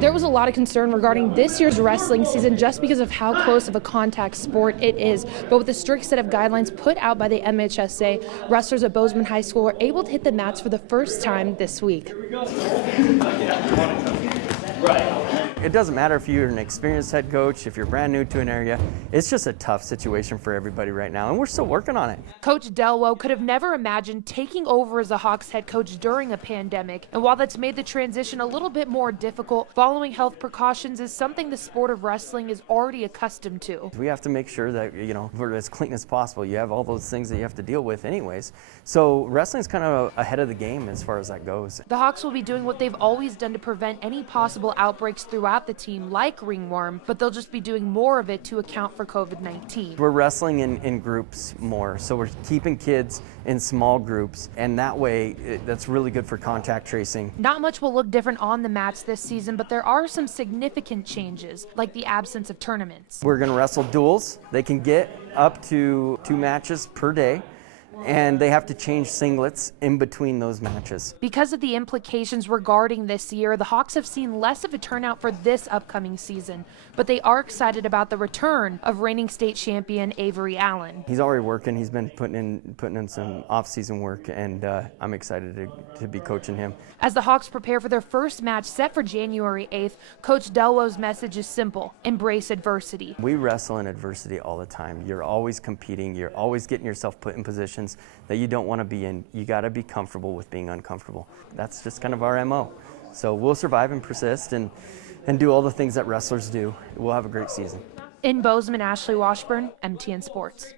There was a lot of concern regarding this year's wrestling season just because of how close of a contact sport it is. But with a strict set of guidelines put out by the MHSA, wrestlers at Bozeman High School were able to hit the mats for the first time this week. It doesn't matter if you're an experienced head coach, if you're brand new to an area. It's just a tough situation for everybody right now, and we're still working on it. Coach Delwo could have never imagined taking over as a Hawks head coach during a pandemic, and while that's made the transition a little bit more difficult, following health precautions is something the sport of wrestling is already accustomed to. We have to make sure that, we're as clean as possible. You have all those things that you have to deal with anyways. So wrestling's kind of ahead of the game as far as that goes. The Hawks will be doing what they've always done to prevent any possible outbreaks throughout the team, like ringworm, but they'll just be doing more of it to account for COVID-19. We're wrestling in groups more, so we're keeping kids in small groups, and that way that's really good for contact tracing. Not much will look different on the mats this season, but there are some significant changes, like the absence of tournaments. We're going to wrestle duels. They can get up to 2 matches per day, and they have to change singlets in between those matches. Because of the implications regarding this year, the Hawks have seen less of a turnout for this upcoming season, but they are excited about the return of reigning state champion Avery Allen. He's already working. He's been putting in some off-season work, and I'm excited to be coaching him. As the Hawks prepare for their first match set for January 8th, Coach Delwo's message is simple: embrace adversity. We wrestle in adversity all the time. You're always competing. You're always getting yourself put in positions that you don't want to be in. You got to be comfortable with being uncomfortable. That's just kind of our MO. So we'll survive and persist and do all the things that wrestlers do. We'll have a great season. In Bozeman, Ashley Washburn, MTN Sports.